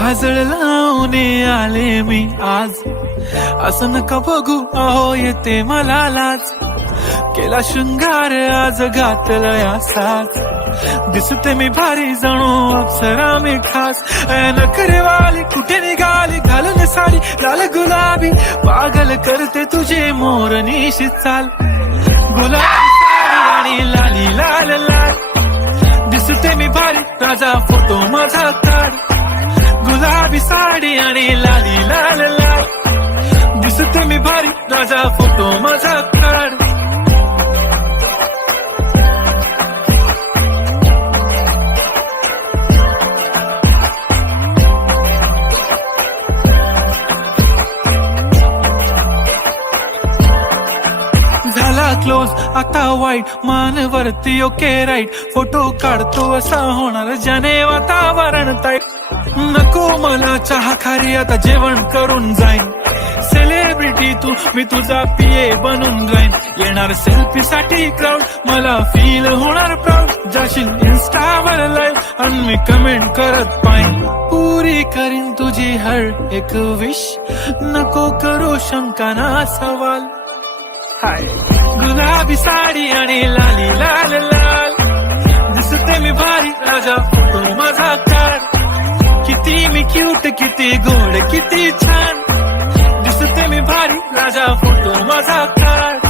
काजळ लावून आले मी आज, असं नका बघू अहो येते मला लाज. केला शृंगार आज घातलाय असाच, दिसते मी भारी जणू अप्सरा मी खास. नखरेवाली कुठे निघाली घालून साडी लाल गुलाबी, पागल करते तुझे मोरनीशी चाल. गुलाबी साडी आणि लाली लाल लाल, दिसते मी भारी राजा फोटो माझा काढ. गुलाबी साडी आणि लाली लाल लाल, दिसते मी भारी राजा फोटो माझा काढ. झाला क्लोज आता वाईट, मान वरती ओके राईट. फोटो काढतो असा होणार ज्याने वातावरण ताईट. नको मला चहा खारी आता जेवण करून जाईन. सेलिब्रिटी तू मी तुझा पिये बनून जाईन. येणार सेल्फी साठी क्राऊड मला फील होणार प्राऊड. जाशील इन्स्टावर लाईव्ह आणि मी कमेंट करत पाईन. पुरी करीन तुझी हर एक विश, नको करू शंका ना सवाल. हाय गुलाबी साडी आणि लाली लाल लाल, दिसते मी भारी राजा फोटो माझा काढ. किती मी क्यूट किती गोड किती छान, दिसते मी भारी राजा फोटो माझा काढ.